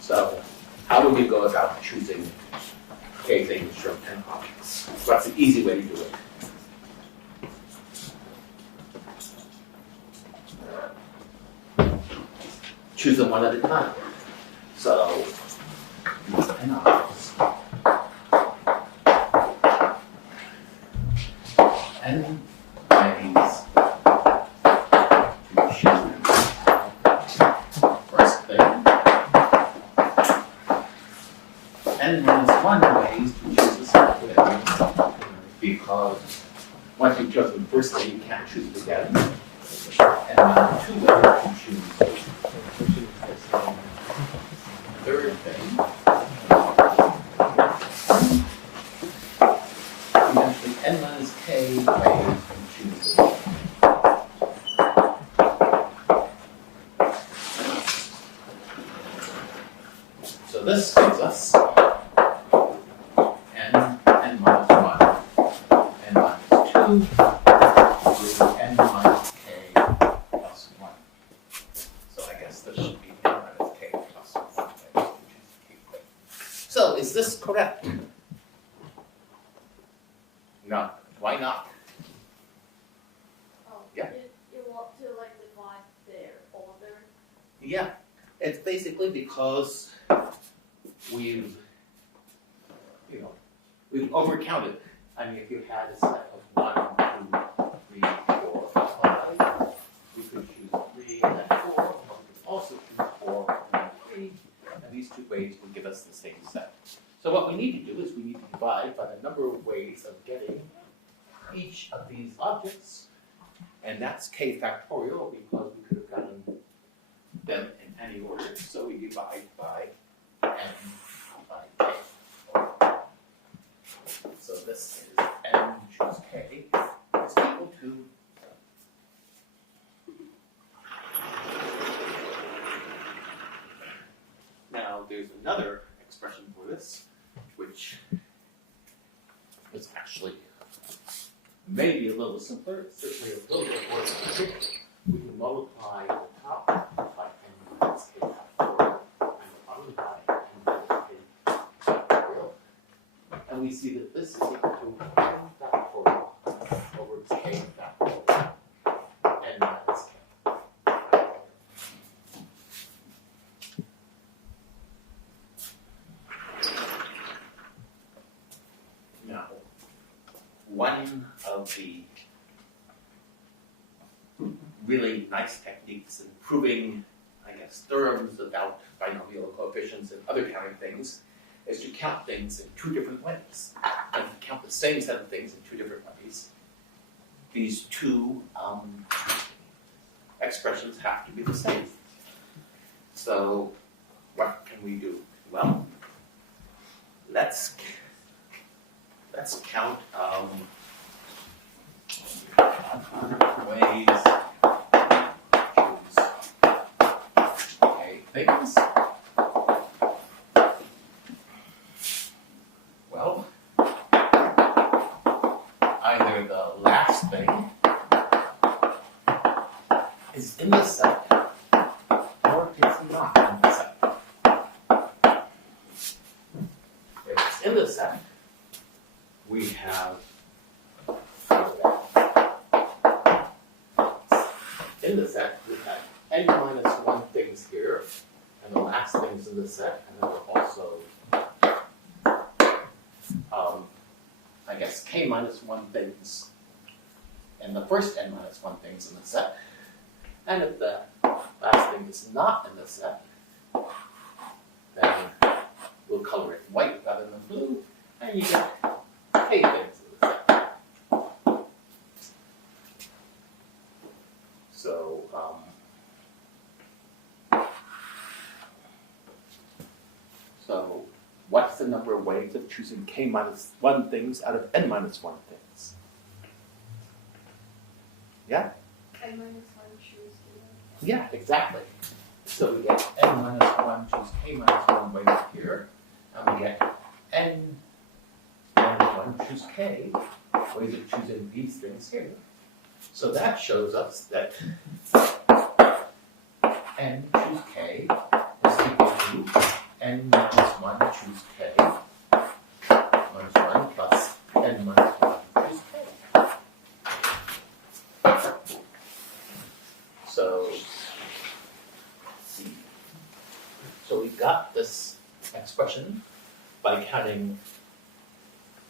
So how would you go about choosing k things from n objects? What's the easy way to do it? Choose them one at a time. So n objects. N ways to choose first thing. N minus 1 ways to choose the second thing, because once you've chosen the first thing, you can't choose it again. And 2 ways to choose third thing. Eventually, n minus k ways to choose it. So this gives us n minus 1, n minus 2, through n minus k plus 1. So I guess this should be n minus k plus 1. So is this correct? No. Why not? Oh, Yeah. You want to like divide their order? Yeah. It's basically because we've overcounted. I mean, if you had a set of 1, 2, 3, 4, 5, we could choose 3 and then 4, or we could also choose 4 and then 3, and these 2 ways will give us the same set. So what we need to do is we need to divide by the number of ways of getting each of these objects, and that's k factorial because we could have gotten them in any order. So we divide by n by k. So this is n choose k is equal to now there's another expression for this, which is actually maybe a little simpler, certainly a little bit more specific. We can multiply the top by n minus k factorial and the bottom by n minus k factorial. And we see that this is equal to n factorial over k factorial n minus k. Now, one of the really nice techniques in proving, I guess, theorems about binomial coefficients and other counting things is to count things in 2 different ways. And to count the same set of things in 2 different ways, these 2 expressions have to be the same. So what can we do? Well, let's count ways to choose things. Well, either the last thing is in the set or it's not in the set. If it's in the set, we have in the set, we have n minus 1 things here, and the last things in the set, and then we're also, I guess, k minus 1 things, and the first n minus 1 things in the set. And if the last thing is not in the set, then we'll color it white rather than blue, and you get k things in the set. So what's the number of ways of choosing k minus 1 things out of n minus 1 things? Yeah? K minus 1 choose 0. Yeah, exactly. So we get n minus 1 choose k minus 1 ways here, and we get n minus 1 choose k ways of choosing these things here. So that shows us that n choose k is equal to n minus 1 choose k minus 1 plus n minus 1 choose k. So we got this expression by counting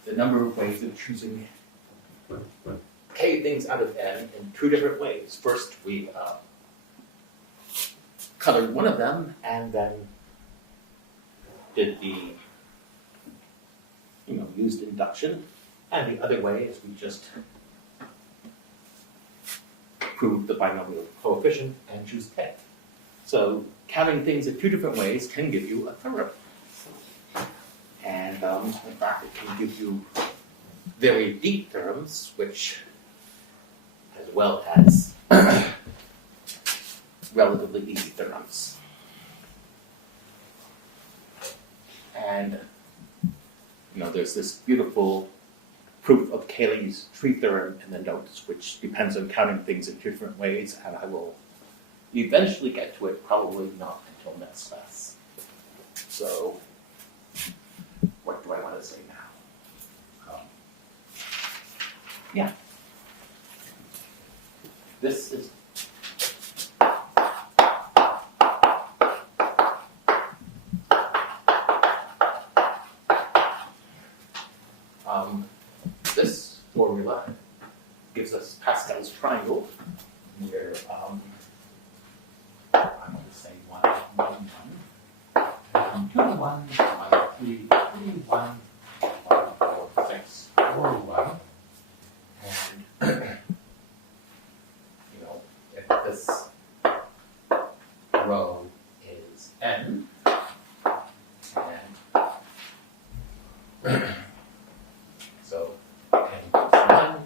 the number of ways of choosing k things out of n in two different ways. First, we colored one of them and then did the, used induction. And the other way is we just proved the binomial coefficient and choose k. So counting things in two different ways can give you a theorem. And in fact, it can give you very deep theorems, which, as well as relatively easy theorems. And there's this beautiful proof of Cayley's tree theorem in the notes, which depends on counting things in two different ways, and I will eventually get to it, probably not until next class. So, what do I want to say now? Yeah. This is this formula gives us Pascal's triangle, where I'm going to say 1, 1, 1, 2 to 1, 3, 3, 1, 4, 6, 4, 1, and if this row is n, and so n equals 1, n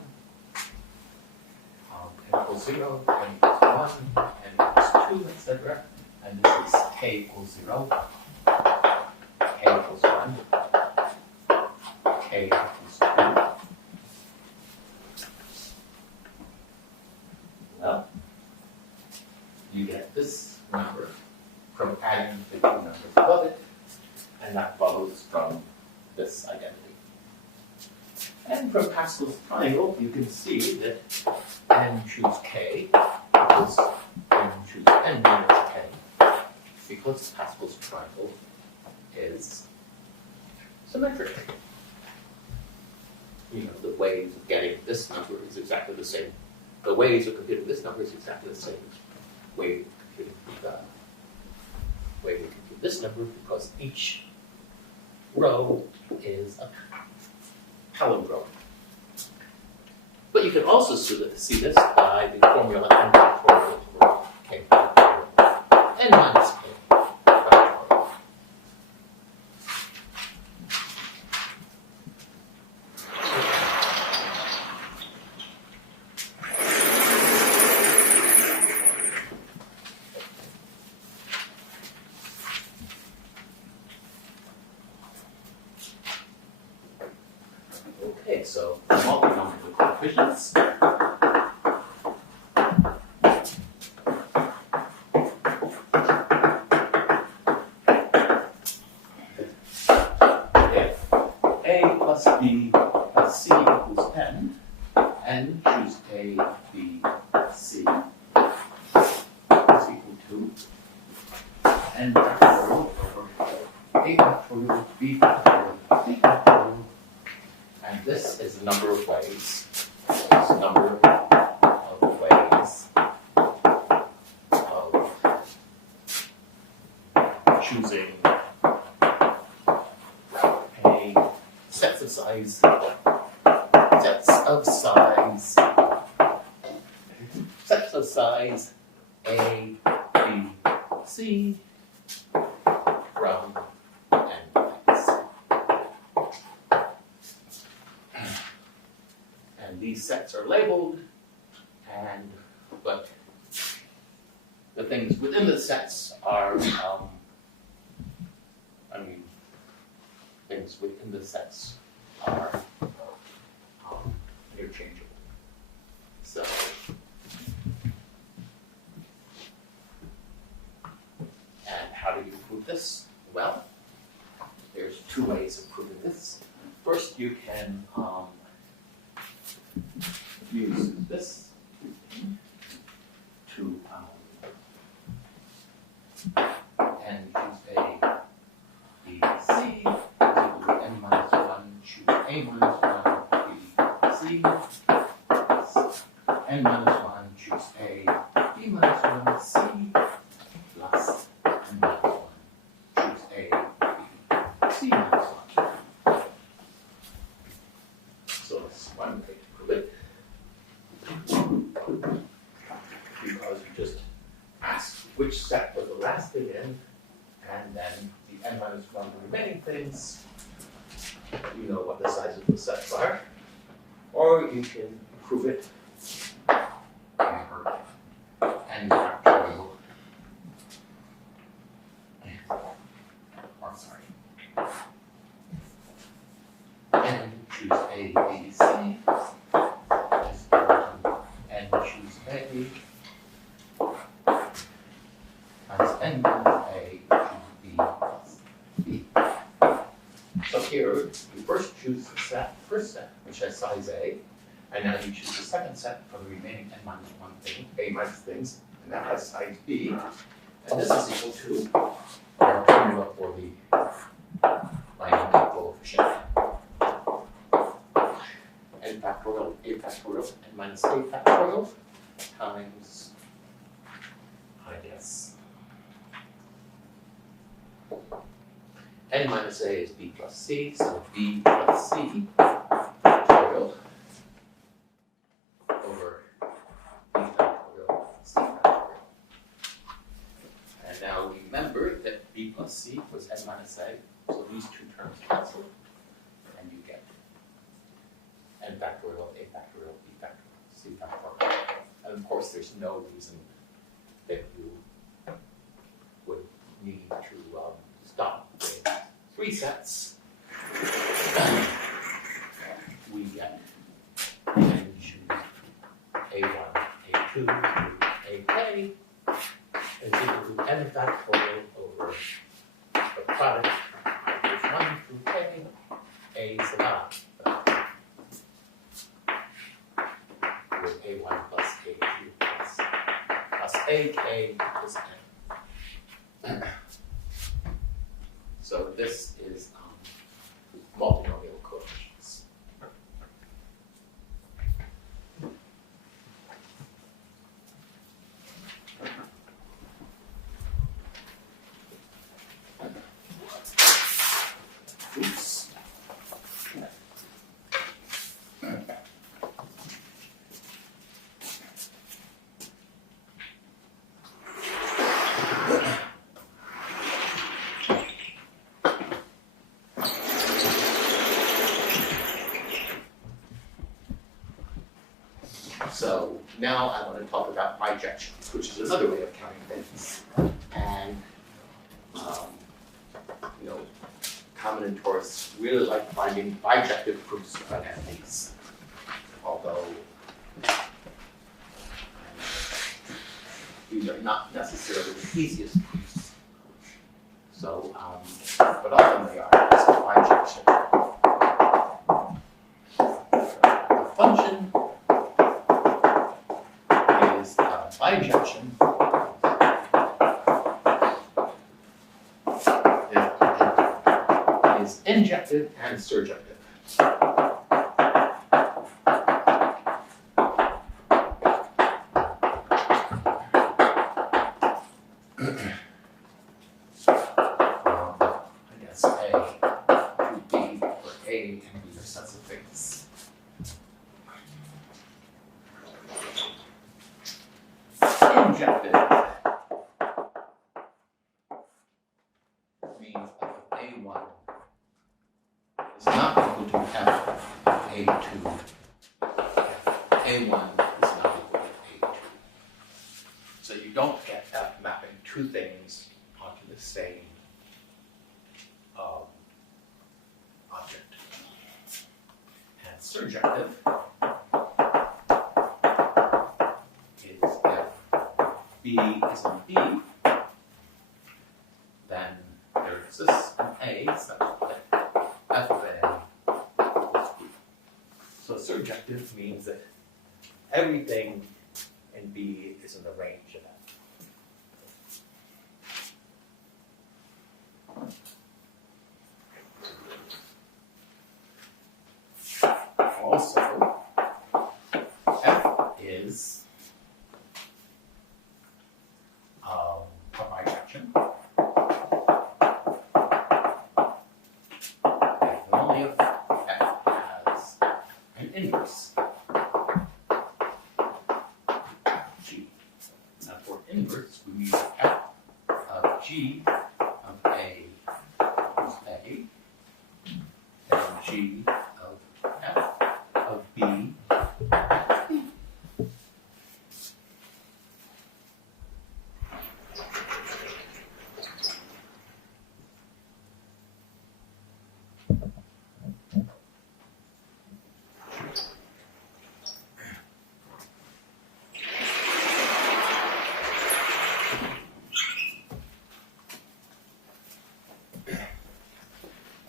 equals 0, n equals 1, n equals 2, etc. And this is k equals 0, k equals 1, k equals 2. Well, you get this number from adding the two numbers above it, and that follows from this identity. And from Pascal's triangle, you can see that n choose k equals n choose n minus k, because Pascal's triangle is symmetric. The ways of getting this number is exactly the same. The ways of computing this number is exactly the same way of computing the way we compute this number, because each row is a palindrome. But you can also see this by the formula n factorial over k factorial, n minus k factorial. Okay, so multinomial coefficients. If a plus b plus c equals n choose a, b, c is equal to n factorial over a factorial, b factorial, c factorial. And this is the number of ways. This is the number of ways of choosing a sets of size A, B, C from n ways. And these sets are labeled, but the things within the sets are, things within the sets are interchangeable. So prove this? Well, there's two ways of proving this. First, you can use this to and choose A, B, C, equal to n minus 1, choose A minus 1, B, C, n minus 1, choose A, B minus 1, C, plus n minus 1, choose A, B, C minus 1. So that's one way to prove it. Because you just ask which set was the last thing in, and then the n minus 1 remaining things, you know what the size of the sets are. Or you can prove it over n factorial. Or sorry. N choose A, B, C is equal to n choose A times n minus A choose B plus B. So here, you first choose the first set, which has size A, and now you choose the second set for the remaining n minus 1 thing, A minus things, and that has size B. And this is equal to our formula for the binomial coefficient. N factorial, A factorial, n minus A factorial times, I guess, n minus A is B plus C, so B plus C factorial over B factorial C factorial. And now remember that B plus C was n minus A, so these two terms cancel, and you get n factorial, A factorial, B factorial, C factorial. And of course, there's no reason that you would need to stop with 3 sets. We get n choose A1, A2, AK is equal to n factorial over the product of 1 through K, A sub I. With A1 plus A2 plus AK is n. So this is multinomial coefficients. Oops. So now I want to talk about bijections, which is another way of counting things. And, combinatorists really like finding bijective proofs of identities. Although these are not necessarily the easiest proofs. So, but often they are. It's a bijection. The function is bijection is injective and surjective. I guess A to B, where A and B are sets of things. Injective means that A1 is not equal to F of A2. A1 is not equal to A2. So you don't get F mapping two things onto the same object. And surjective is if B is in B, then injective means that everything in B is in the range of F. Also, F is a bijection. If only if F has an inverse G. Now for inverse, we use F of G of A equals A, and G of F of B equals B.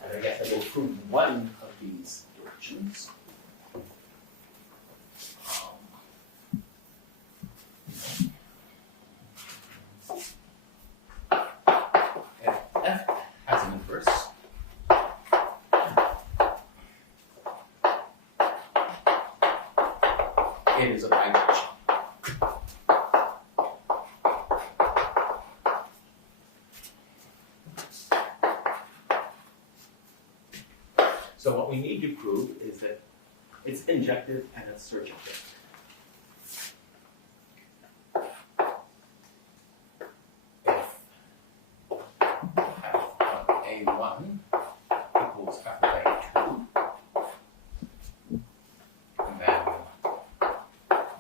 And I guess I will prove one of these directions. If F has an inverse, it is a bijection. So what we need to prove is that it's injective and it's surjective. If F of A1 equals F of A2, then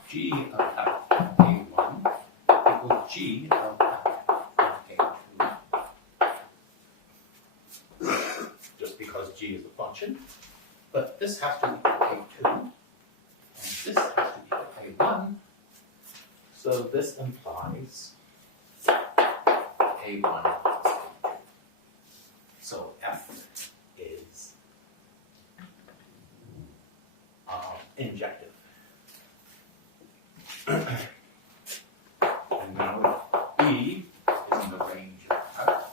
G of F of A1 equals G of F of A2. Just because G is a function, but this has to equal A2, and this has to equal A1, so this implies A1 equals A2. So F is injective. And now B is in the range of F.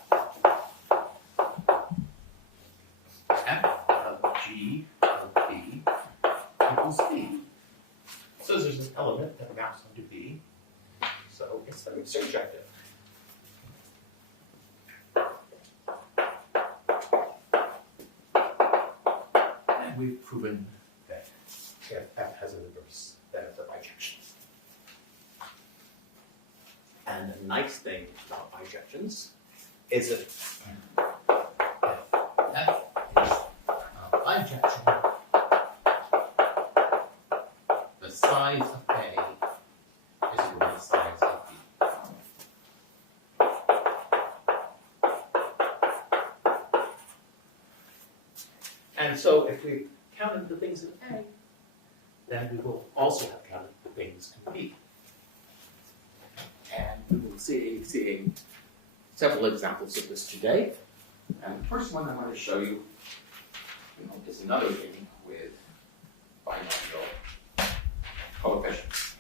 F of G of B equals B. So there's an element that maps onto B, so it's very surjective. And we've proven that if F has an inverse, then it's a bijection. And the nice thing about bijections is that if F is a bijection, the size of A is equal to the size of B. And so if we counted the things in A, then we will also have counted the things in B. And we will see several examples of this today. And the first one I want to show you, is another thing with binomial coefficients.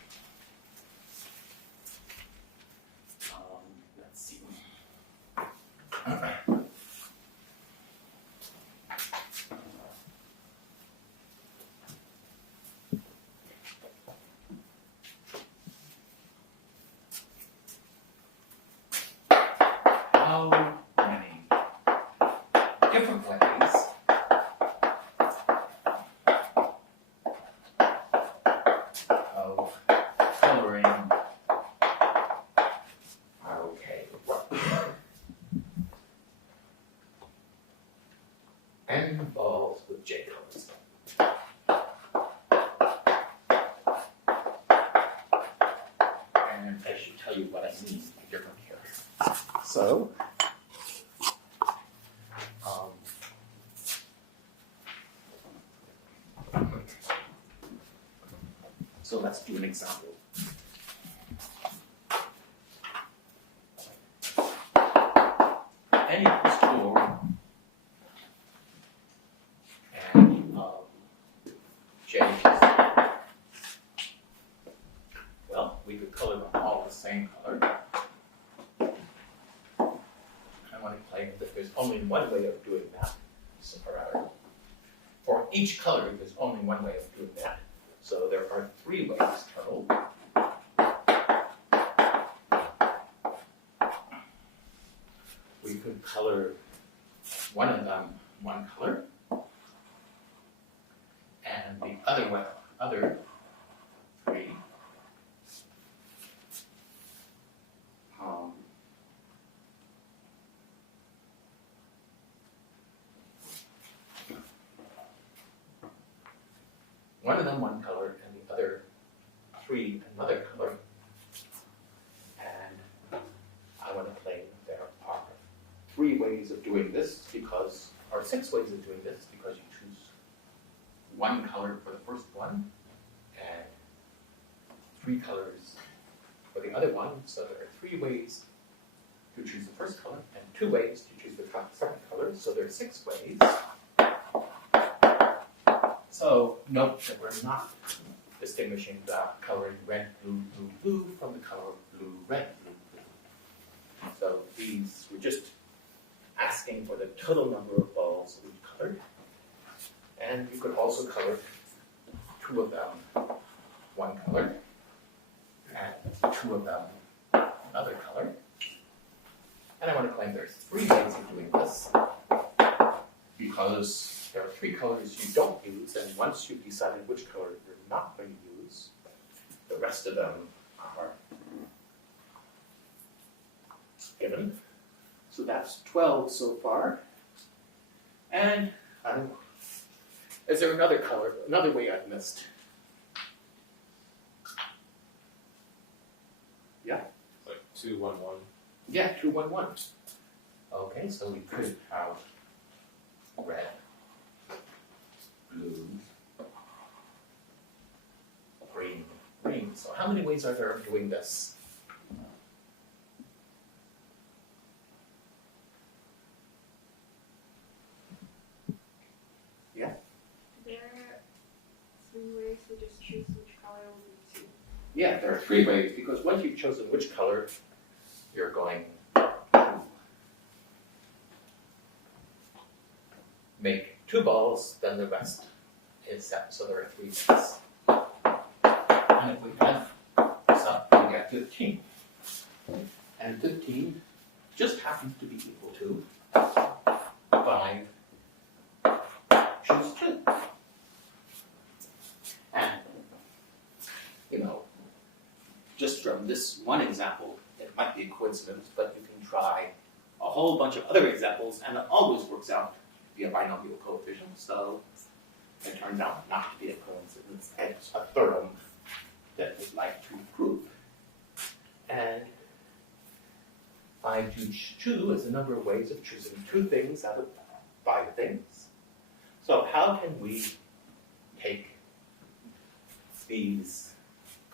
Let's see. How many different ways of coloring are okay? N involves with J colors. And I should tell you what I mean by different here. So let's do an example. N equals 4, and J equals 4. same color. I want to claim that there's only one way of doing that. So, or rather, for each color, there's only one way of doing that. So there are 3 ways total. We could color one of them one color, and the other 3 one of them one color, and the other 3 another color. And I want to claim there are 3 ways of doing this because, or 6 ways of doing this because you choose one color for the first one and 3 colors for the other one. So there are 3 ways to choose the first color and 2 ways to choose the second color. So there are 6 ways. So note that we're not distinguishing the color red, blue, blue, blue from the color blue, red, blue, blue. So these, we're just asking for the total number of balls of each color. And you could also color 2 of them one color and 2 of them another color. And I want to claim there's 3 ways of doing this because there are 3 colors you don't use, and once you've decided which color you're not going to use, the rest of them are given. So that's 12 so far. And is there another color, another way I've missed? Yeah? Like 2, 1, 1. Yeah, 2, 1, 1. Okay, so we could have red, blue, green, green. So how many ways are there of doing this? Yeah? There are 3 ways to just choose which color will be 2. Yeah, there are 3 ways because once you've chosen which color, you're going to make 2 balls, then the rest is set. So there are 3 ways. And if we add this up, we get 15. And 15 just happens to be equal to 5 choose 2. And, you know, just from this one example, it might be a coincidence, but you can try a whole bunch of other examples, and it always works out to be a binomial coefficient. So it turns out not to be a coincidence. It's a theorem that we'd like to prove. And 5 choose 2 is a number of ways of choosing 2 things out of 5 things. So how can we take these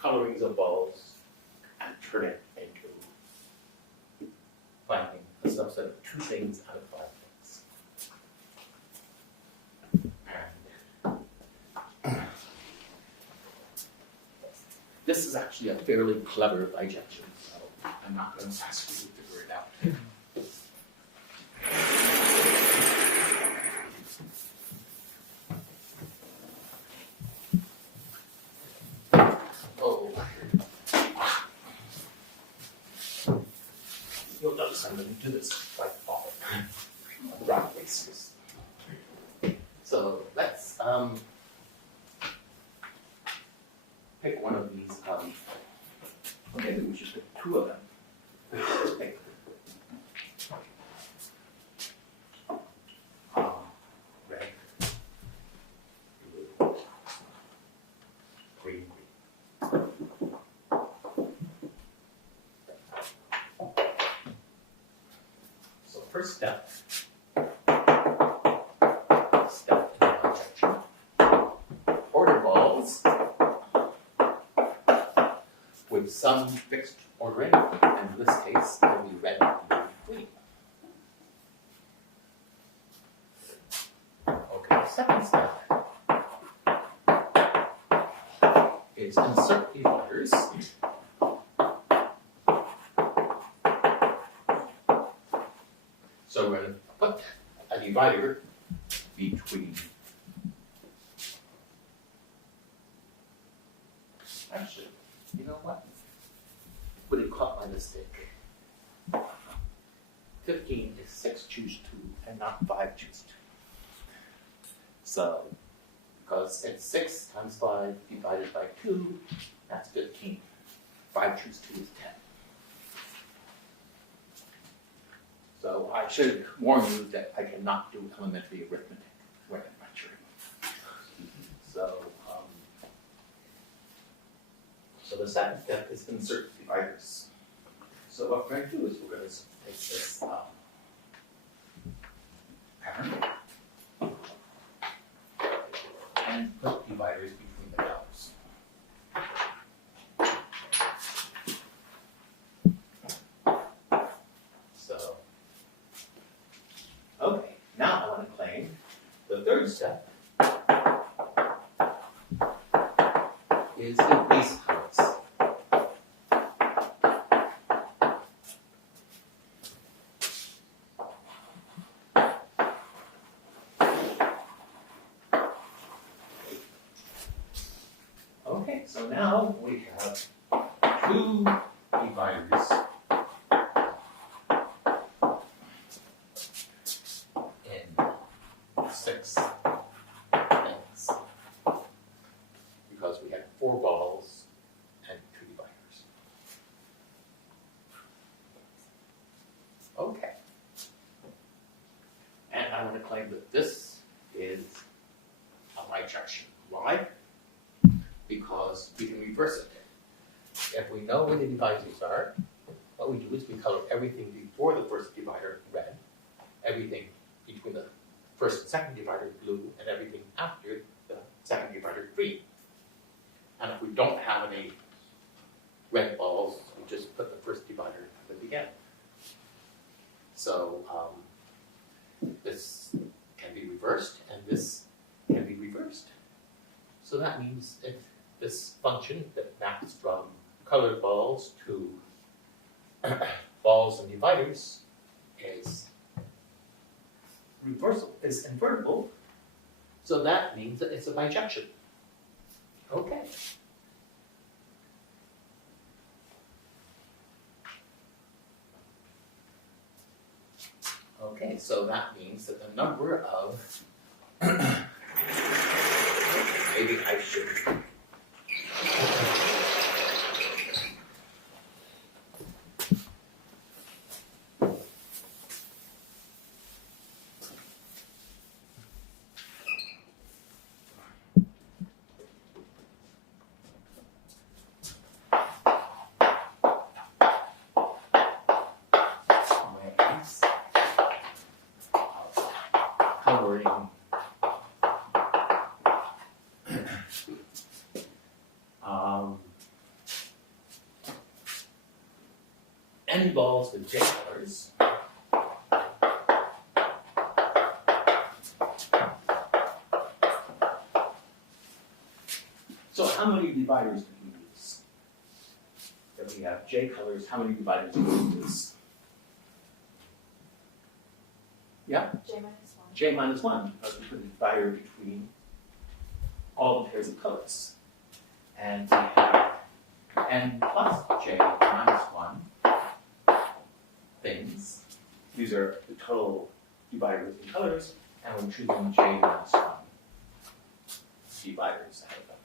colorings of balls and turn it into finding a subset of 2 things out of 5 things? And this is actually a fairly clever bijection, so I'm not going to ask you to figure it out. You'll notice I'm going to do this quite often. Rock racers. So let's pick one of these. Maybe we should pick 2 of them. Pick red, blue, green, green. So first step in bijection. Order balls with some fixed ordering, and in this case, it will be red, blue, green. Okay, second step is insert the orders So we're going to put a divider between, actually, you know what? Would it caught my mistake? 15 is 6 choose 2 and not 5 choose 2. So, because it's 6 times 5 divided by 2, that's 15. 5 choose 2 is 10. So I should warn you that I cannot do elementary arithmetic when I'm lecturing. So the second step is insert dividers. So what we're going to do is we're going to take this pattern and put dividers between the colors. So, okay, now I want to claim the third step is in these colors. Okay, so now we have 2 dividers in 6 things because we had 4 balls and 2 dividers. Okay. And I want to claim that this is a bijection. Why? Because we can reverse it. If we know where the divisors are, what we do is we color everything before the first divider red, everything between the first and second divider blue, and everything after the second divider green. And if we don't have any red balls, we just put the first divider at the beginning. So this can be reversed, and this can be reversed. So that means if this function that maps from colored balls to balls and dividers is reversible, is invertible, so that means that it's a bijection. Okay. Okay, so that means that the number of maybe I should coloring N balls with J colors. So how many dividers do we use? If we have J colors, how many dividers do we use? Yeah? J minus 1. J minus 1, because we put a divider between all the pairs of colors. And we have N plus J minus 1 things. These are the total dividers in colors, and we're choosing J minus 1 dividers out of them.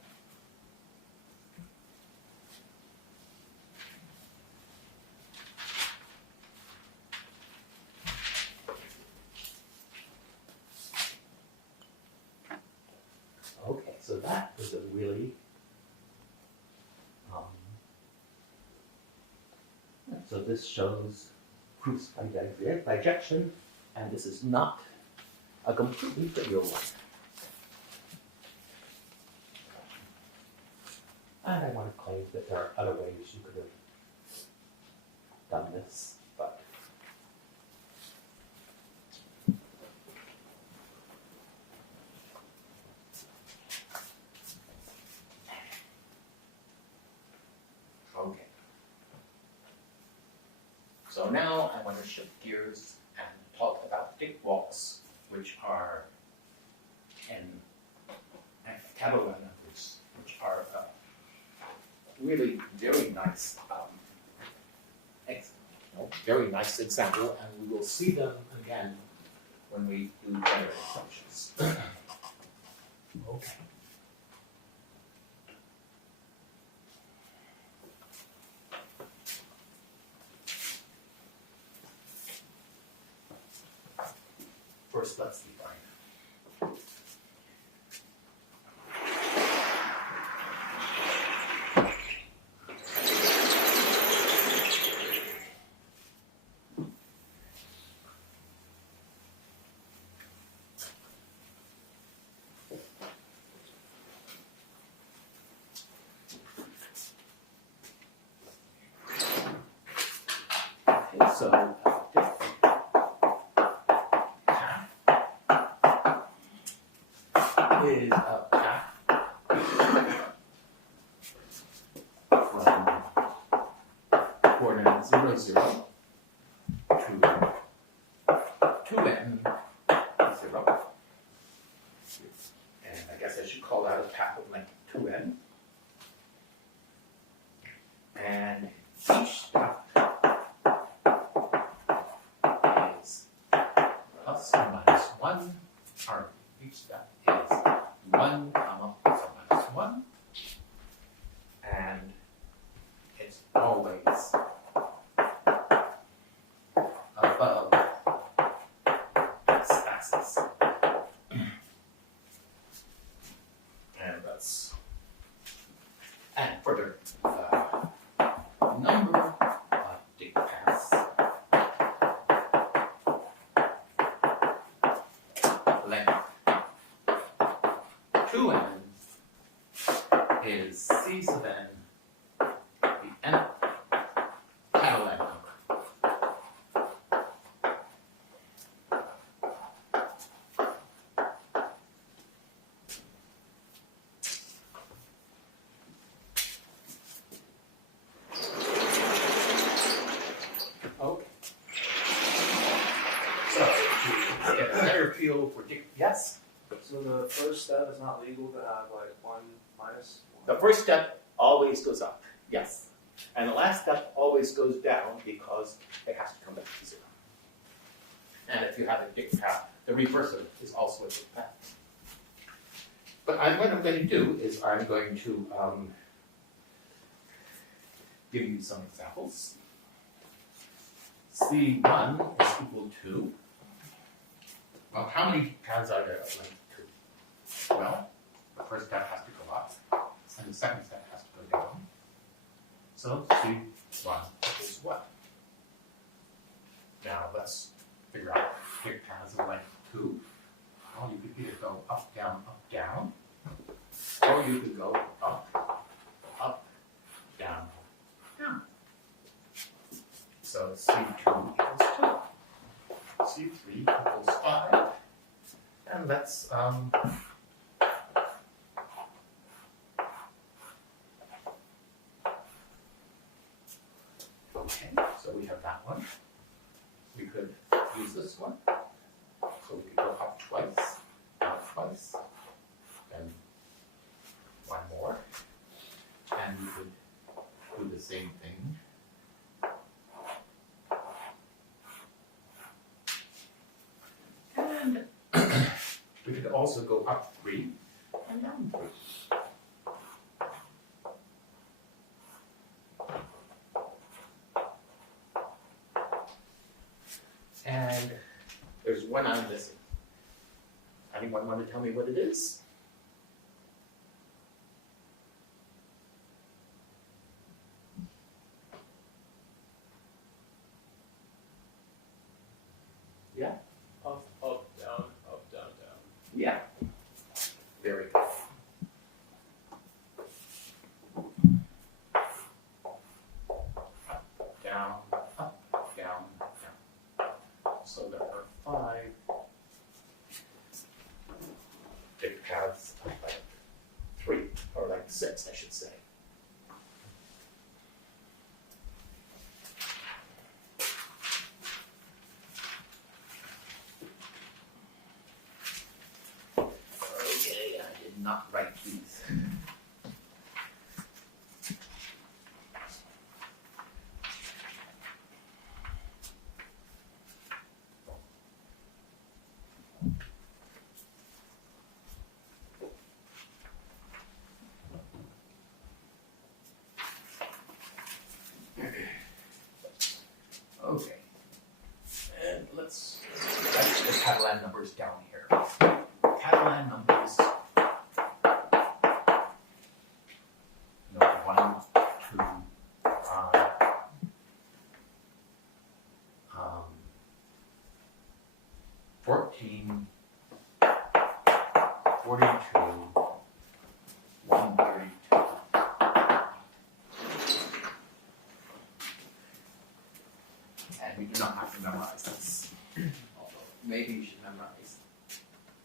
Okay, so that is a really so this shows proofs by bijection, and this is not a completely trivial one. And I want to claim that there are other ways you could have done this, but okay. So now I want to shift gears and talk Dyck walks, which are in Catalan, which are really very nice, very nice example, and we will see them again when we do better functions. Okay. First, let's define. Okay, so is a path from coordinate 0, 0 to 2n 0. And I guess I should call that a path of length 2n. And each step is plus or minus 1, or each step is 1 comma plus or minus 1, and it's always above this axis. And that's, and further, number of Dyck paths length 2n is C sub n, the nth Catalan number. Okay. So, to get a better feel for Dyck, yes? So the first step is not legal to have like 1 minus 1? The first step always goes up, yes. And the last step always goes down because it has to come back to 0. And if you have a Dyck path, the reverse of it is also a Dyck path. But what I'm going to do is I'm going to give you some examples. C1 is equal to, well, how many paths are there of length 2? Well, the first step has to go up, and the second step has to go down. So C1 is what? Now let's figure out Dyck paths of length 2. Well, you could either go up, down, or you could go up, down, down. So C2 equals 2. C3 equals 5. And let's okay, so we have that one. We could use this one. So we could go up twice, down twice, then one more. And we could do the same thing. And we could also go up 3 and down 3. And there's one I'm missing. Anyone want to tell me what it is? Yeah? Up, down, down. Yeah. Very good. Down, up, down, down. So there are 5 Dyck paths not write these. Okay, and let's write the Catalan numbers down here. Catalan numbers, 1, 2, 14, 42, 132. And we do not have to memorize this. Although maybe you should memorize.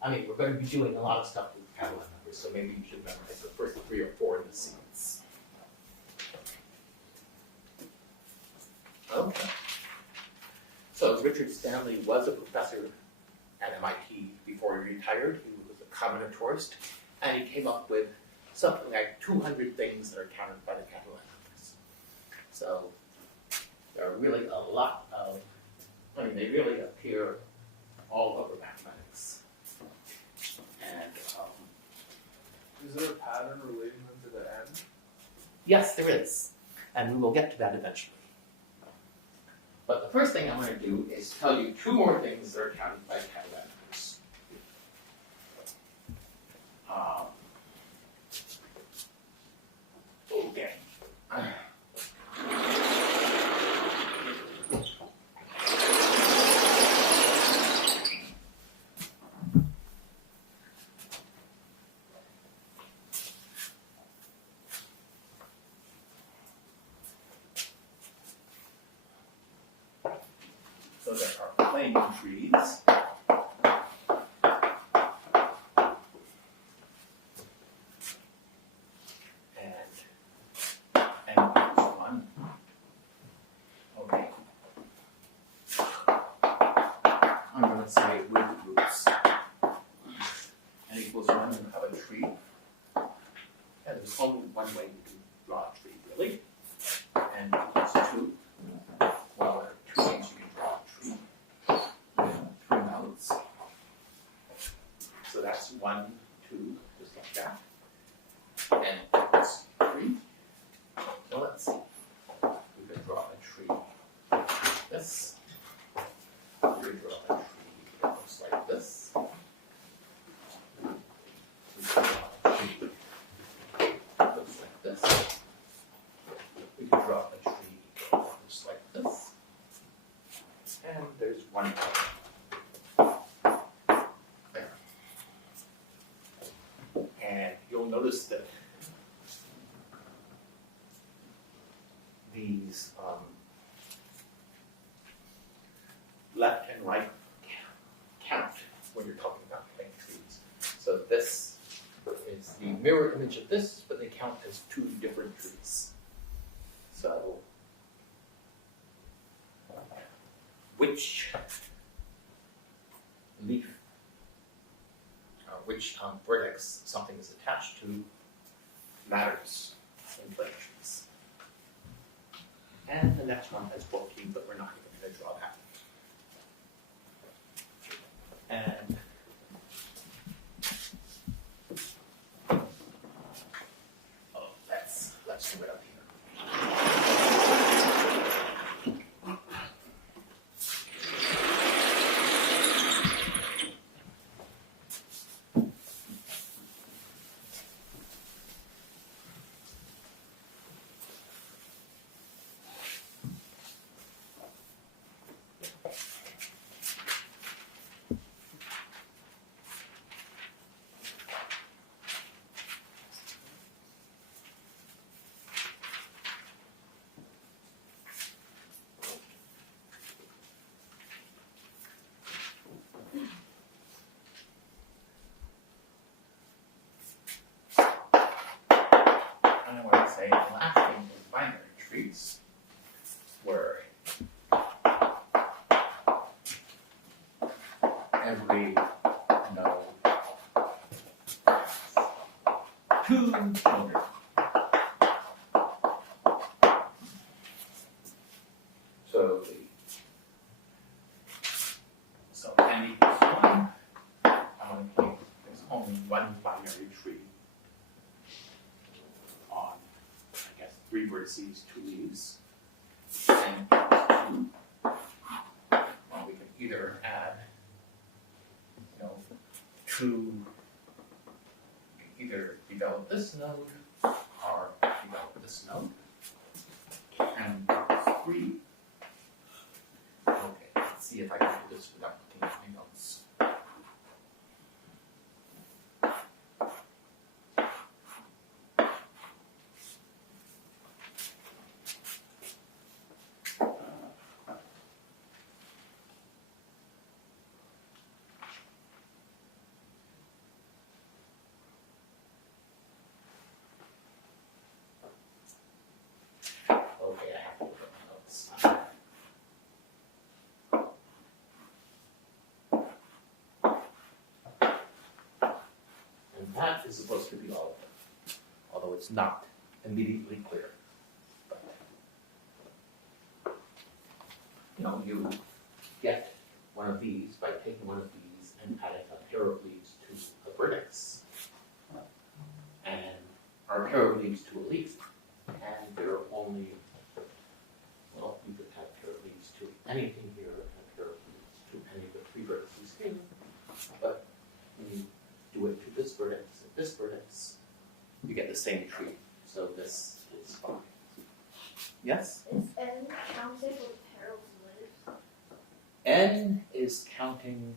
I mean, we're going to be doing a lot of stuff with Catalan numbers, so maybe you should memorize the first 3 or 4 in the sequence. Okay. So Richard Stanley was a professor at MIT before he retired. He was a combinatorist, and he came up with something like 200 things that are counted by the Catalan numbers. So there are really a lot of, I mean, they really appear all over mathematics. And is there a pattern relating them to the end? yes, there is, and we will get to that eventually. But the first thing I'm going to do is tell you 2 more things that are counted by Catalan numbers. Okay. So there are plane trees. And equals 1. Okay. I'm going to say with roots. N equals 1 and have a tree. And there's only one way you can draw a tree, really. N equals 2. Well, there are 2 ways you can draw a tree. 3 nodes. So that's 1, 2, just like that. And equals 3. So let's see. We could draw a tree like this. We could draw a tree that looks like this. We could draw a tree that looks like this. We could draw a tree that looks like this. And there's one more. There. And you'll notice that these left and right count when you're talking about plane trees. So this is the mirror image of this, but they count as 2 different trees. So which leaf, which vertex something is attached to matters in plane trees. And the next one has 14, but we're not even going to draw that. And let's do it up here. two children. So n equals 1. I want to take, there's only one binary tree on, I guess, 3 vertices, 2 leaves. N equals 2. Well, we can either add, two, we can either develop this node or develop this node. And 3. Okay, let's see if I can do this without looking at my notes. Okay, I have to look at my notes. And that is supposed to be all of them, although it's not immediately clear. But, you get one of these by taking one of these and adding a pair of leaves to a vertex, or a pair of leaves to a leaf. And there are only, well, you could have a pair of leaves to anything here, and a pair of leaves to any of the 3 vertices here. But when you do it to this vertex and this vertex, you get the same tree. So this is fine. Yes? Is n counted with a pair of leaves? N is counting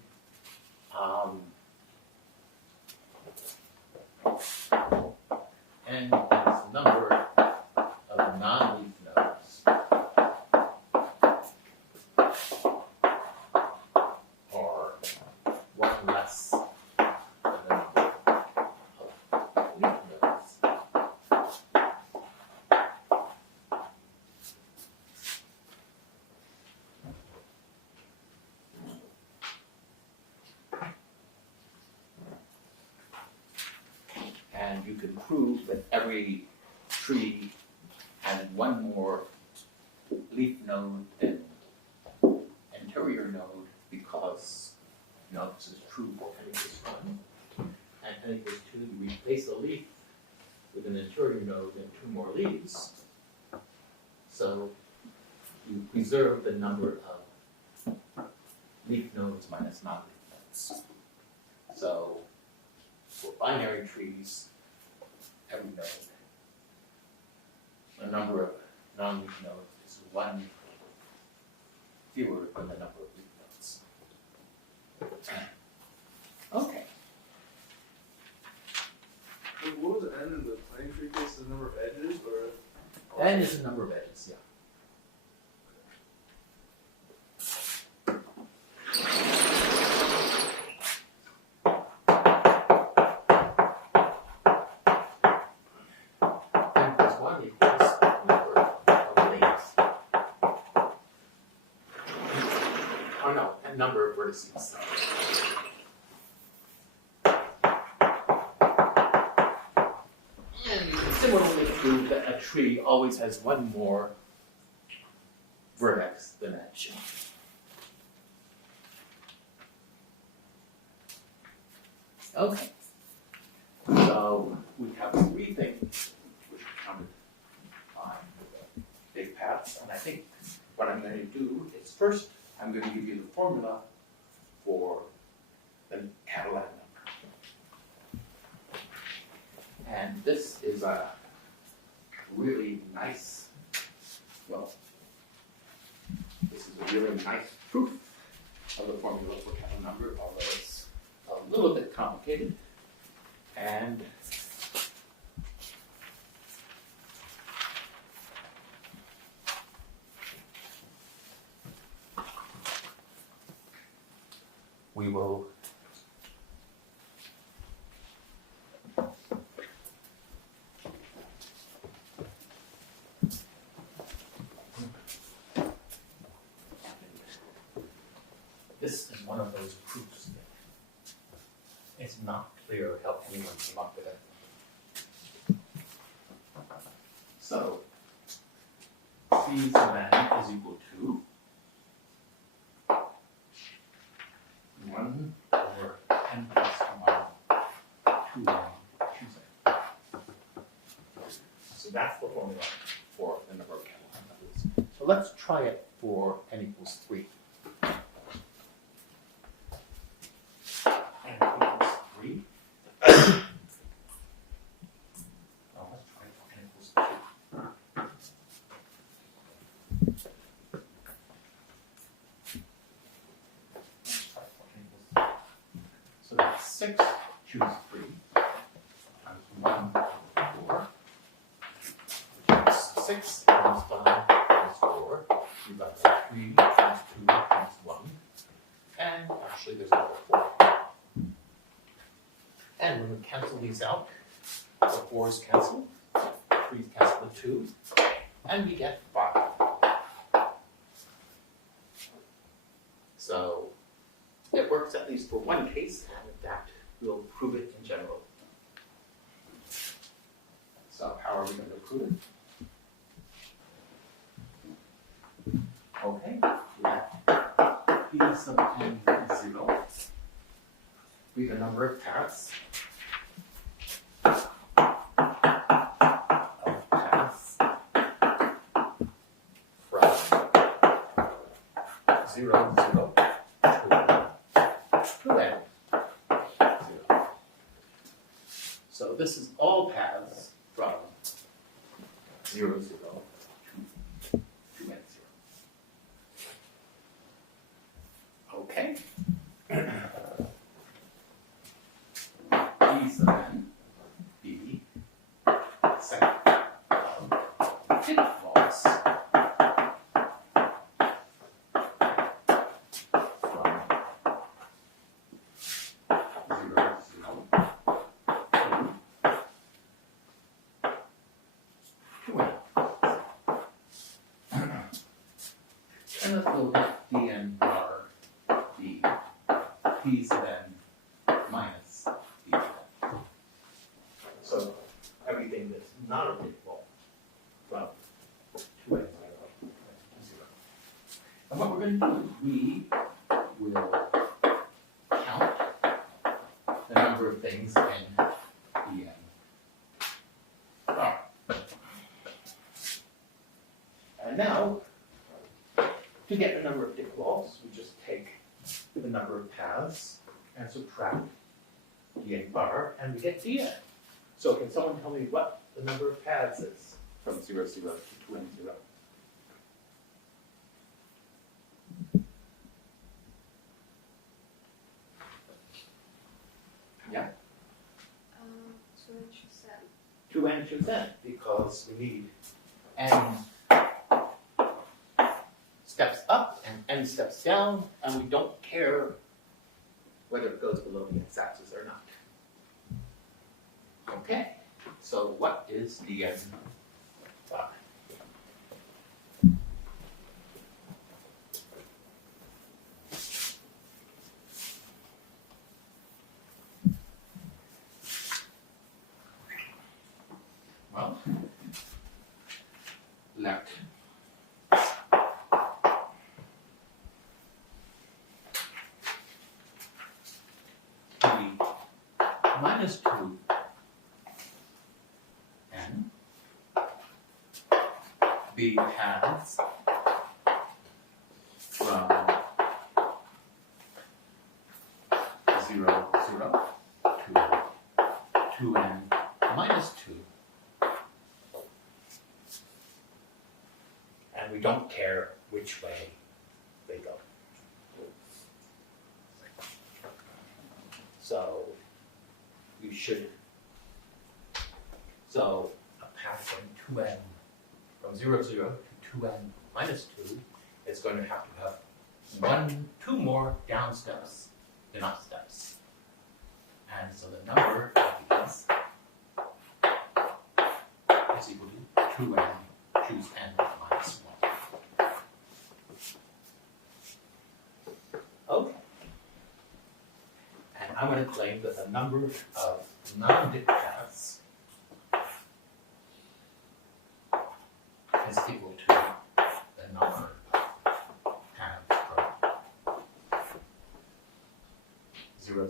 N is the number of non-leaf nodes, or 1 less than the number of leaf nodes. And you can prove that every tree has 1 more leaf node than anterior node because, this is true for n equals 1. And n equals 2, you replace a leaf with an anterior node and 2 more leaves. So you preserve the number of leaf nodes minus non-leaf nodes. So for binary trees, every node, the number of non-leaf nodes is 1 fewer than the number of leaf nodes. Okay. What was n in the plane tree case? The number of edges, or? N is the number of edges, yeah. N plus 1 equals the number of leaves. Oh no, a number of vertices. And you can similarly prove that a tree always has 1 more vertex than edge. Okay. So we have 3 things which are counted on big paths, and I think what I'm going to do is first I'm going to give you the formula for the Catalan number. And this is a really nice, this is a really nice proof of the formula for Catalan number, although it's a little bit complicated. And we will this is one of those proofs that it's not clear how anyone came up with it. equal to 1 over n plus 1, 2n choosing. So that's the formula for the number of Catalan numbers. So let's try it for n equals 3. N equals 3. Well, let's try it for n equals 2. So that's 6, choose 3, times 1, 4, which is 6 times 5 times 4. We've got 3 times 2 times 1, and actually there's another 4. And when we cancel these out, the 4's cancel, 3's cancel the 2, and we get 5. So it works at least for one case, and in fact, we'll prove it in general. So how are we going to prove it? Okay, let p sub n is 0 be the number of paths from 0, 0 to n. 0. So this is all paths from 0, 0 to n 0. Okay. B sub n be set of pitfalls from 0, 0 to n. And let's go with dn bar d p sub n minus p sub n. So everything that's not a pitfall from 2n 0 to 0. And what we're going to do is we will count the number of things in dn bar. And now, to get the number of pitfalls, we just take the number of paths and subtract dn bar, and we get dn. So can someone tell me what the number of paths is from 0, 0 to 2n 0? Yeah? 2n choose n, because we need n steps up and n steps down, and we don't care whether it goes below the x-axis or not. Okay, so what is dn bar? Well, let p minus 2 n be paths from 0, 0 to 2n minus 2. And we don't care which way they go. So you should, so a path from 2n, from 0, 0 to 2n minus 2 is going to have 2 more down steps than up steps. And so the number of these is equal to 2n, choose n minus 1. Okay. And I'm going to claim that the number of non-Dyck paths is equal to the number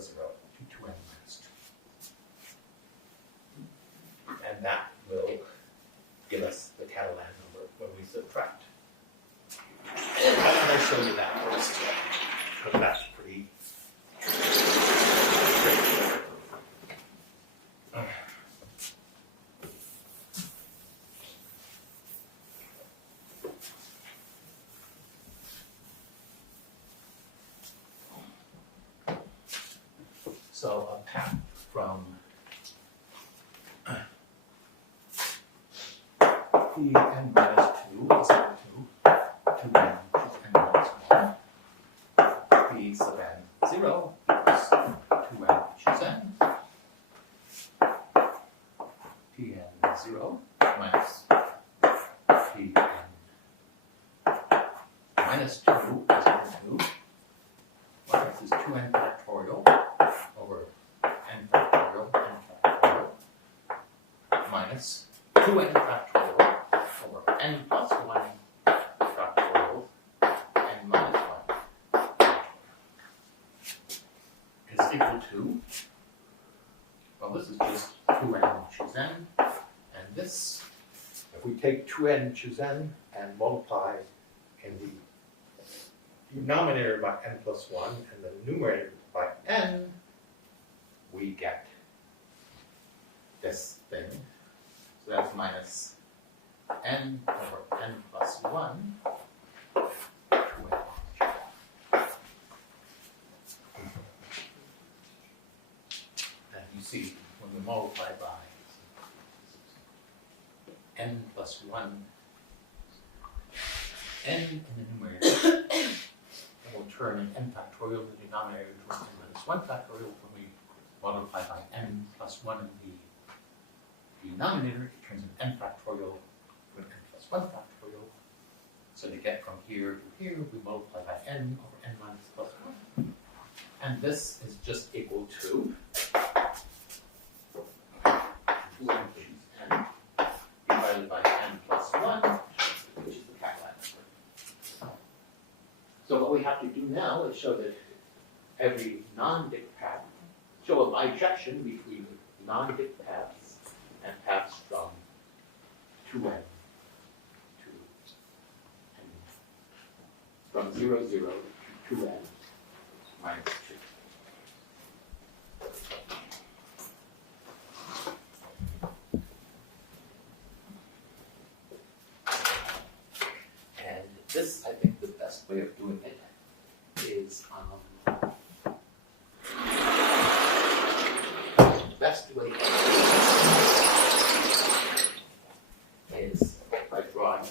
0, 0 to 2n minus 2. And that will give us the Catalan number when we subtract. And why don't I show you that first? Because that's pretty straightforward. So a path from Pn minus 2 is equal to 2n choose n minus 1. P sub n 0 equals 2n choose n. Pn 0 minus Pn minus 2 is equal to, well, this is 2n factorial over n factorial minus 2n factorial over n plus 1 factorial n minus 1 is equal to, well, this is just 2n choose n, and this, if we take 2n choose n and multiply in the denominator by n plus 1 and the numerator by n, we get this thing. So that's minus n over n plus 1 2n. And you see, when we multiply by n plus 1, n in the numerator will turn an n factorial in the denominator to n minus 1 factorial. When we multiply by n plus 1 in the denominator, it turns an n factorial to an n plus 1 factorial. So to get from here to here, we multiply by n over n minus plus 1. And this is just equal to 2n choose n divided by n plus 1, which is the Catalan number. So what we have to do now is show that every non-Dyck path, show a bijection between non-Dyck paths and paths from 2n to n, from 0, 0 to 2n minus 2. And this, I think, the best way of doing it is best way is by drawing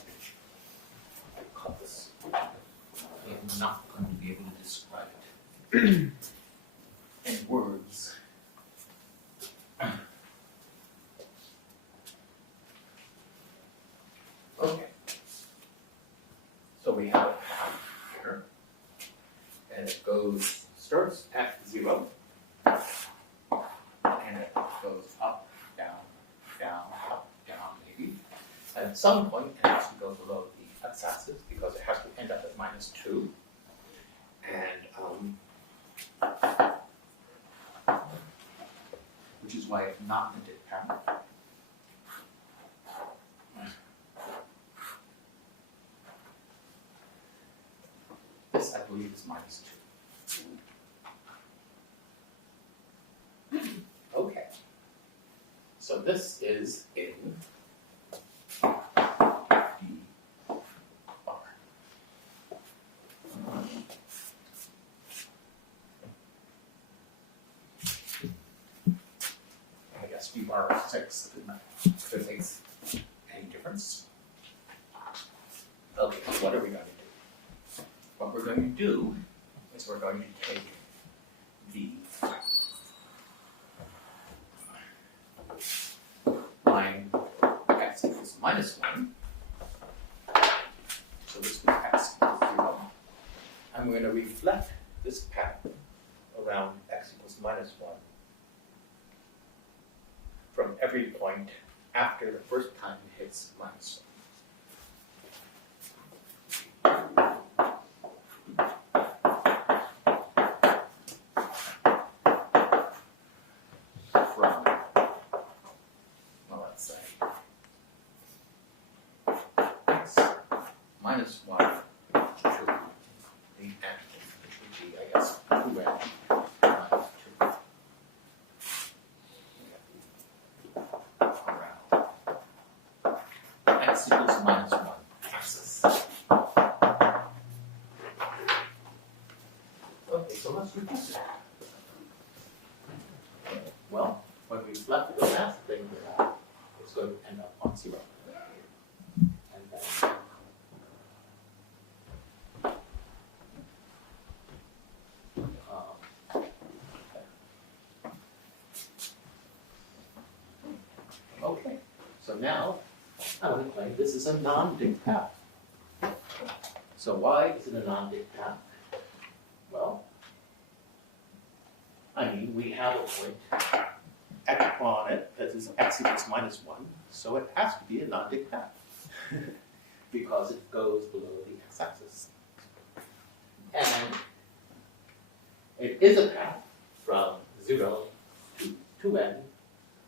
a compass. I'm not going to be able to describe it in words. Okay. So we have a path here, and it starts at 0, and it goes up, down, down, up, down, maybe. And at some point, it has to go below the x-axis because it has to end up at minus 2. And which is why it's not in a Dyck path. This, I believe, is minus 2. Okay. So this is in D bar. I guess D bar 6 if it makes any difference. Okay, so what are we going to do? What we're going to do is we're going to take the line x equals minus 1. So this was x equals 0. And we're going to reflect this path around x equals minus 1 from every point after the first time it hits minus 1. let's reduce it. Well, when we left the last thing here, it's going to end up on 0. And then okay, so now I want to claim this is a non-Dyck path. So why is it a non-Dyck path? Well, I mean, we have a point on it that is x equals -1, so it has to be a non-Dyck path because it goes below the x-axis. And it is a path from 0 to 2n,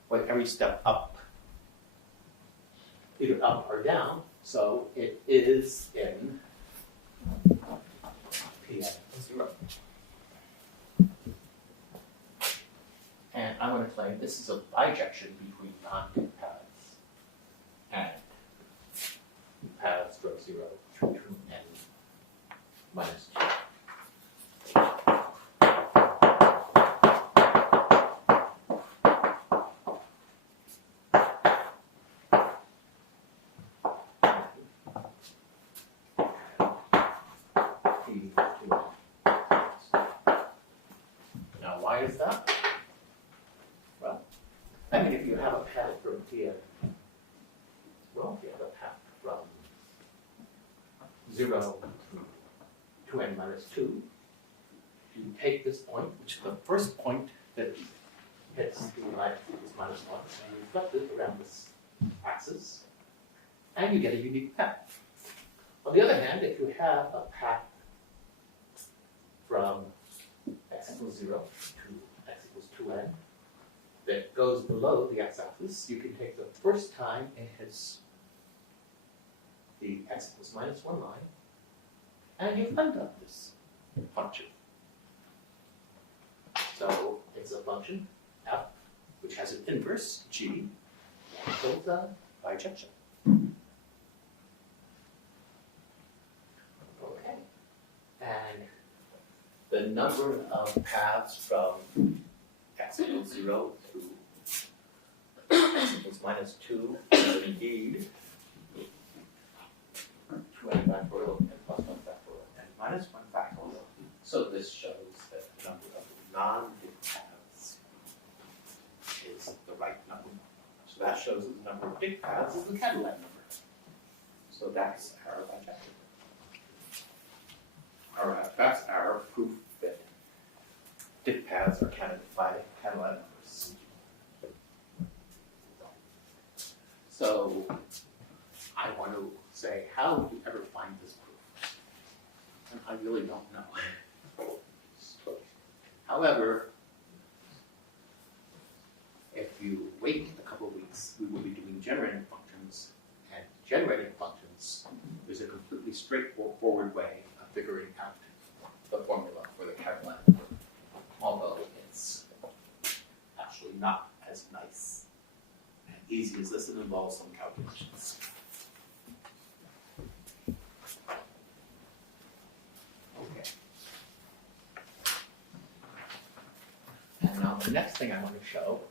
when every step up, either up or down, so it is in Pn of 0. And I want to claim this is a bijection between non-Dyck paths and paths from 0 to 2n minus 2. Now, why is that? Well, I mean, if you have a path from here, well, if you have a path from 0 to 2n minus 2, you take this point, which is the first point that hits the line equals -1, and you reflect it around this axis, and you get a unique path. On the other hand, if you have a path from x equals 0 to x equals 2n that goes below the x-axis, you can take the first time it hits the x equals -1 line, and you end up this function. So it's a function f, which has an inverse g, so it's a bijection. Okay, and the number of paths from x equals 0 to x equals -2 are indeed 2n factorial and plus 1 factorial and minus 1 factorial. So this shows that the number of non-Dyck paths is the right number. So that shows that the number of Dyck paths is the Catalan number. So that's our bijection. Alright, that's our proof that Dyck paths are counted by Catalan numbers. So I want to say, how would you ever find this proof? And I really don't know. However, if you wait a couple of weeks, we will be doing generating functions, and generating functions is a completely straightforward way of figuring out the formula for the Catalan number, although it's actually not as nice and easy as this. It involves some calculations. Okay. And now the next thing I want to show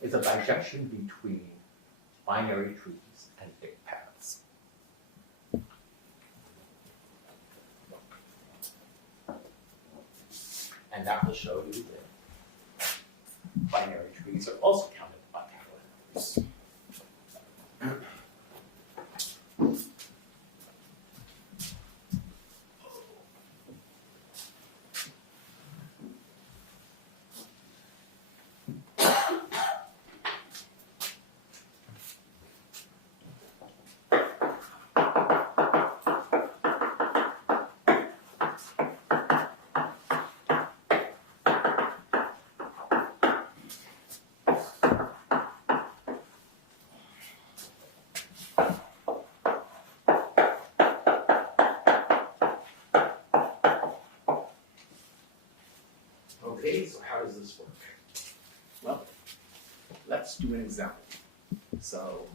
is a bijection between binary trees and Dyck paths. And that will show you that binary trees are also counted by Catalan numbers. Okay, so how does this work? Well, let's do an example. So,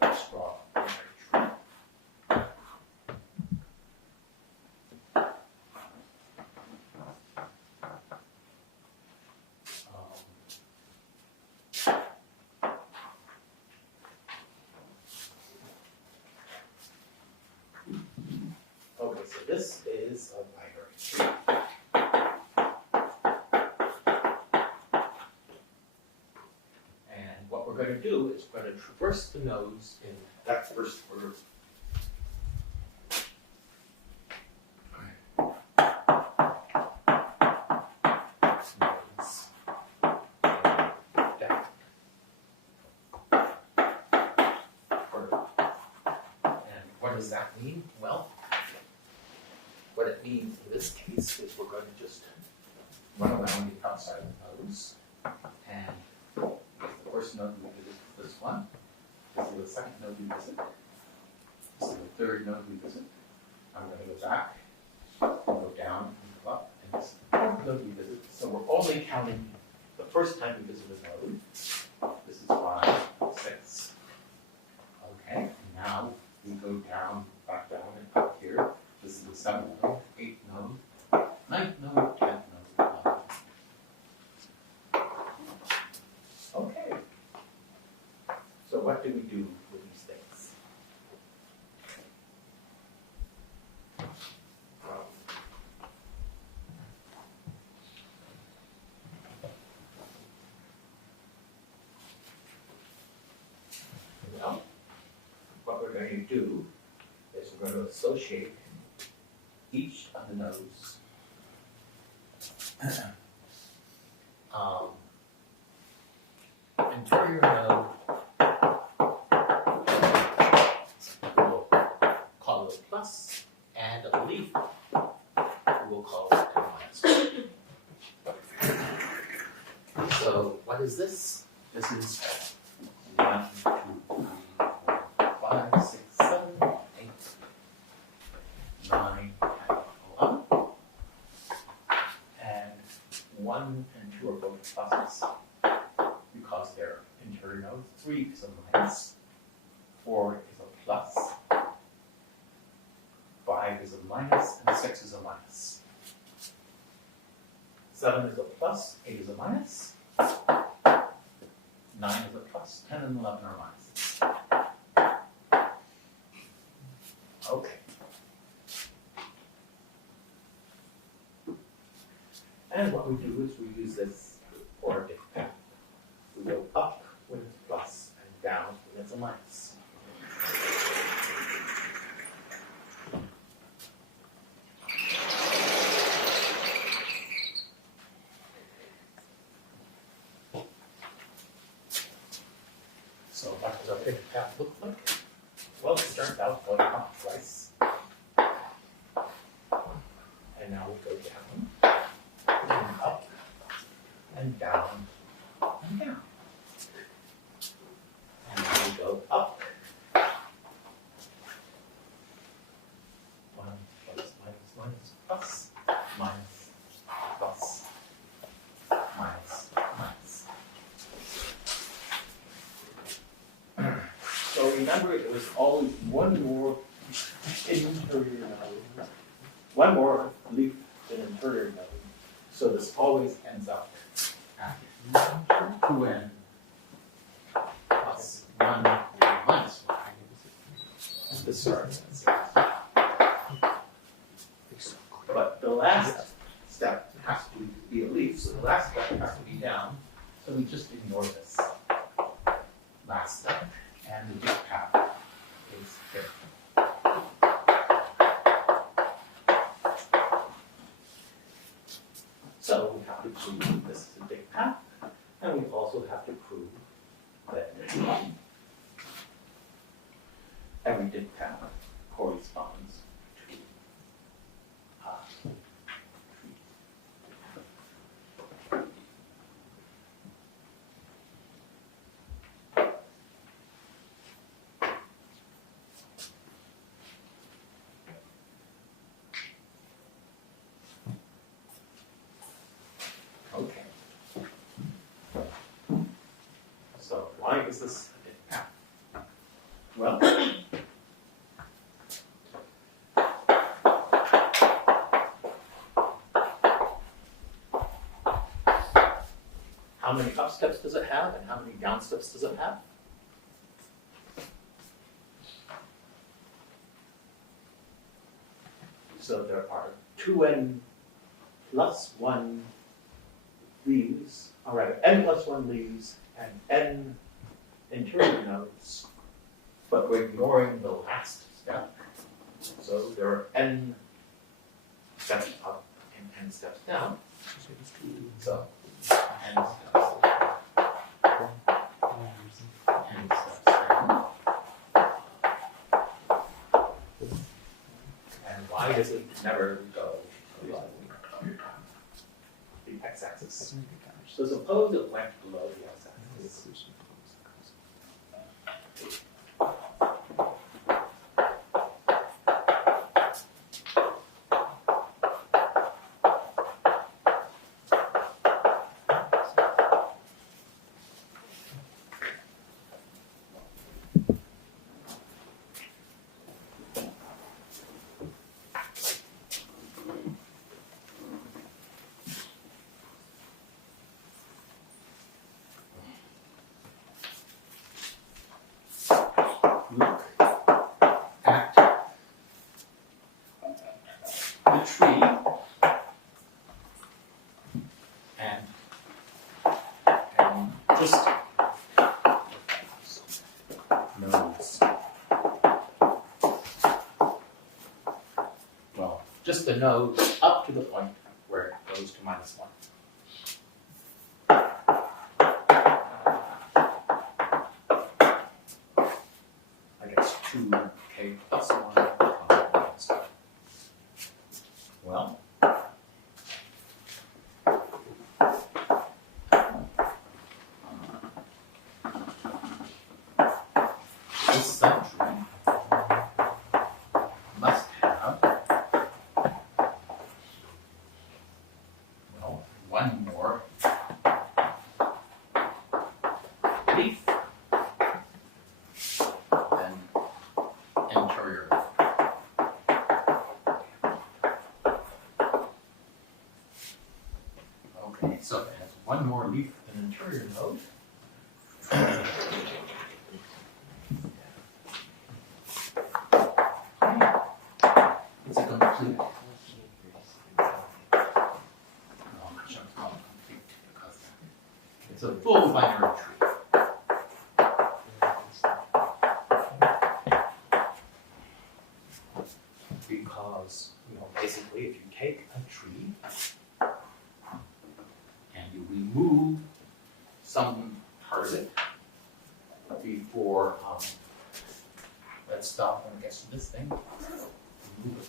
let's draw a binary tree. this is a binary tree. And what we're going to do is we're going to traverse the nodes in that first order. Nodes. Down. Order. And what does that mean? Well, what it means in this case is we're going to just run around the outside of the nodes, and the first node we visit is this one. This is the second node we visit. This is the third node we visit. I'm going to go back, go down, and go up, and this is the fourth node we visit. So we're only counting the first time we visit a node. This is 5, 6. Okay, and now we go down, back down, and up here. This is the 7th node, 8th node, 9th node, 10th node, 11th. Okay. So what do we do with these things? Well, what we're going to do is we're going to associate each of the nodes interior node, we'll call it a plus, and a leaf, we'll call it a minus. So what is this? This is 1, 2, 3, 4, 5, 6, 7, 8, 9, 10, 11. And 1 and 2 are both pluses because they're interior nodes. 3 is a minus. 4 is a plus. 5 is a minus, and 6 is a minus. 7 is a plus, 8 is a minus. 9 is a plus, 10 and 11 are minuses. Okay. And what we do is we use this for a Dyck path. We go up when it's plus and down when it's a minus. So what does our Dyck path look like? Well, it starts out going clockwise. And now we go down, and up, and down, and down. And now we go up. 1 plus minus minus plus minus plus minus minus. So remember, there was always one more interior node, one more leaf than interior node. So this always ends up at 2n plus 1 minus 1. This starts at 6. But the last step has to be a leaf, so the last step has to be down. So we just ignore this last step, and the Dyck path is here. So we have to prove this is a Dyck path, and we also have to prove that every Dyck path corresponds to a tree. Okay. So why is this a Dyck path? Well, how many up steps does it have, and how many down steps does it have? So there are 2n plus 1 leaves, or rather n plus 1 leaves and n interior nodes, but we're ignoring the last step. So there are n steps up and n steps down. So n steps up, n steps down. And why does it never go below the x-axis? So suppose it went below the x-axis. Look at the tree and just nodes. Well, just the node up to the point where it goes to -1. I guess 2k plus 1 minus 1. Well, this subtree must have, well, one more leaf than interior. Okay, so it has one more leaf than interior node. It's a complete. No, I shouldn't call it complete because it's a full binary tree. Because, basically if you take a tree and you remove some part of it before, let's stop when it gets to this thing, remove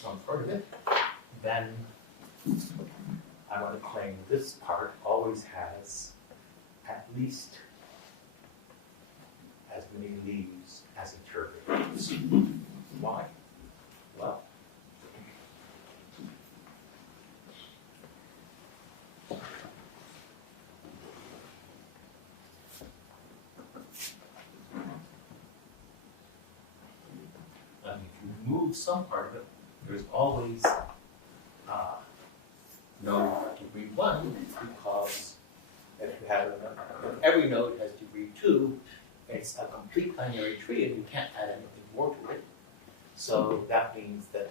some part of it, then I want to claim this part always has at least as many leaves as interior leaves. Why? Well, if you remove some part of it, there's always no degree 1, because if you have if every node has degree 2, it's a complete binary tree and you can't add anything more to it. So that means that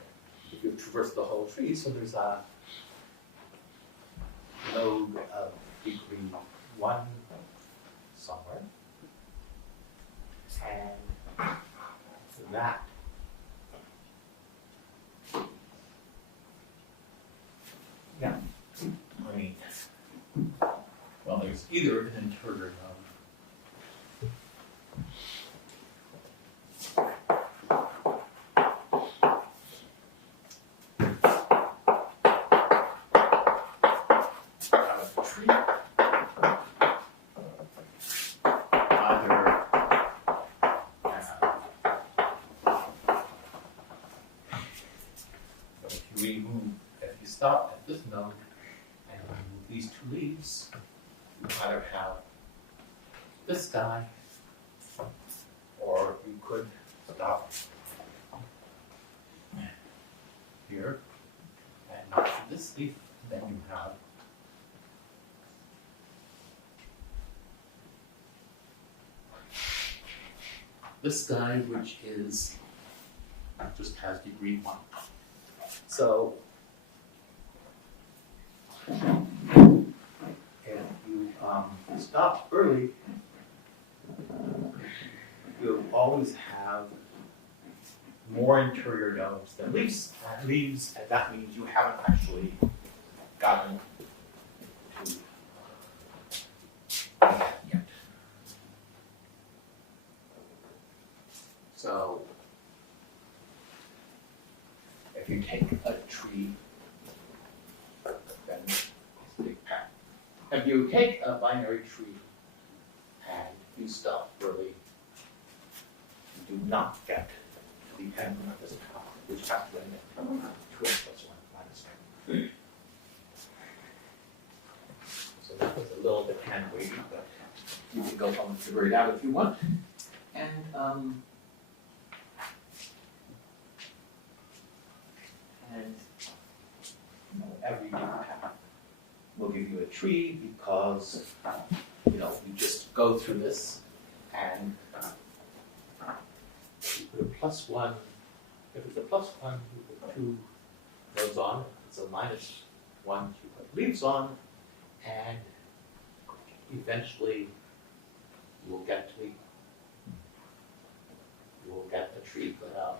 if you traverse the whole tree, so there's a node of degree 1 somewhere, and that I mean, well, there's either an interior node out of the tree, either but if you stop at this node and remove these 2 leaves, you either have this guy, or you could stop here and not for this leaf, then you have this guy, which is just has degree 1. So if you stop early, you'll always have more interior nodes than leaves. And that means you haven't actually gotten to that yet. So if you take a tree, then it's a big path. If you take a binary tree and you stop early, you do not get to the end of this path, which has to end at 2n plus 1 minus 1. So that was a little bit hand-wavy, but you can go home and figure it out if you want. And every new path will give you a tree because you just go through this and you put a plus 1. If it's a plus 1, you put 2 nodes on. If it's a minus 1, you put leaves on, and eventually you will get a tree. But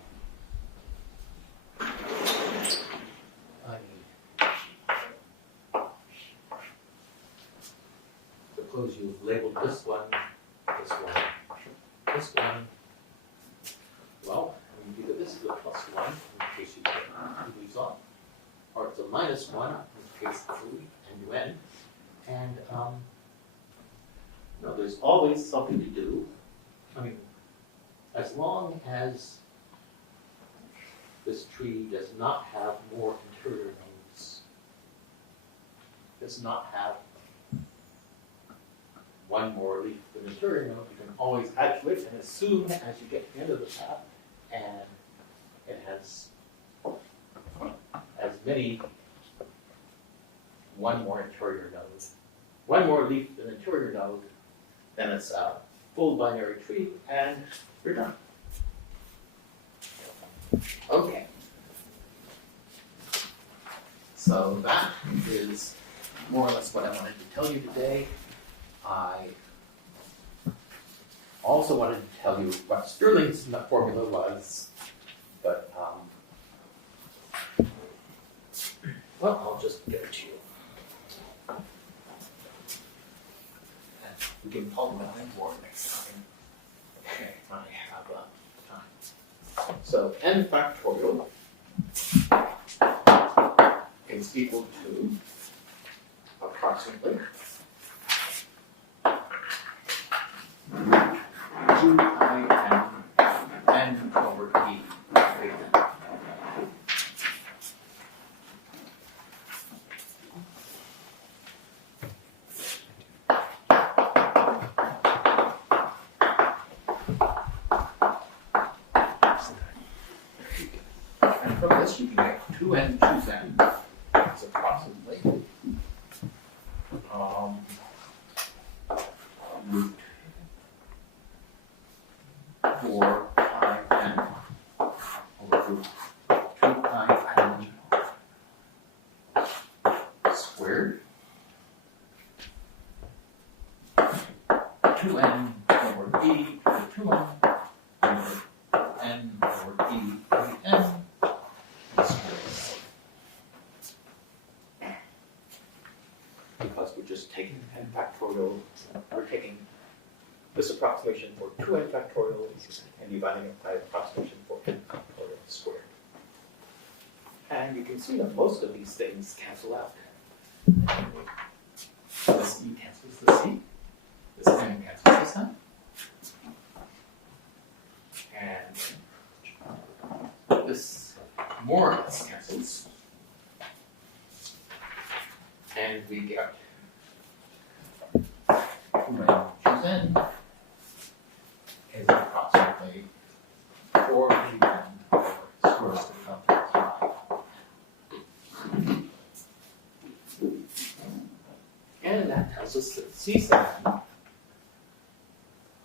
suppose you've labeled this one, this one, this one. Well, either this is a plus 1, in case you put 2 leaves on, or it's a minus 1, in case it's a n. And there's always something to do. I mean, as long as this tree does not have more interior nodes, does not have one more leaf than interior node, you can always add to it, and as soon as you get to the end of the path, and it has as many one more interior node, one more leaf than interior node, then it's a full binary tree, and you're done. Okay. So that is more or less what I wanted to tell you today. I also wanted to tell you what Stirling's formula was, but well, I'll just give it to you. And we can talk about that more next time. Okay, I have time. So n factorial is equal to approximately 2i n over e. And from this you can get 2n choose n. It's approximately root 4 pi n over root 2 pi n squared. 2n over e over 2n over n over e over n squared. Because we're just taking n factorial, we're taking this approximation for 2n factorial and dividing it by approximation for n factorial squared. And you can see that most of these things cancel out. This e cancels the c, this n cancels this n, and this more or less cancels. And we get 2n choose n is approximately 4 n over square root of pi. And that tells us that c sub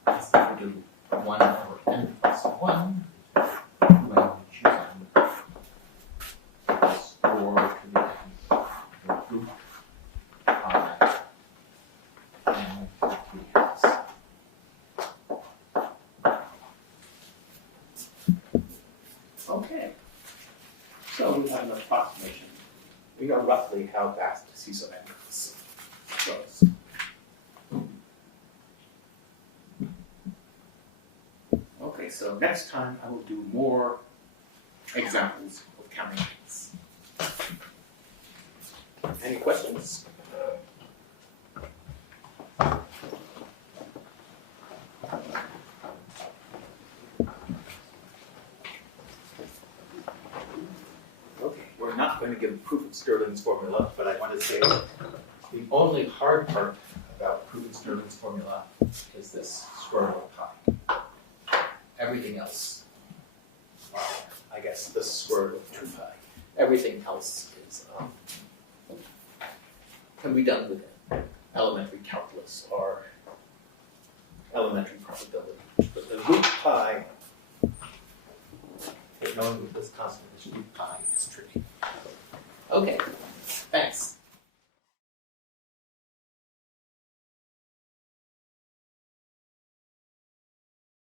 n is equal to 1 over n plus 1, 2n choose n Okay. So we have an approximation. We know roughly how fast seesaw angles goes. Okay, so next time I will do more examples of counting things. Any questions? Okay, we're not going to give proof of Stirling's formula, but I want to say the only hard part about proof of Stirling's formula is this square root of pi. Everything else, well, I guess the square root of 2 pi. Everything else is can be done with elementary calculus or elementary probability. But the root pi, knowing that this constant is root pi, is tricky. Okay, thanks.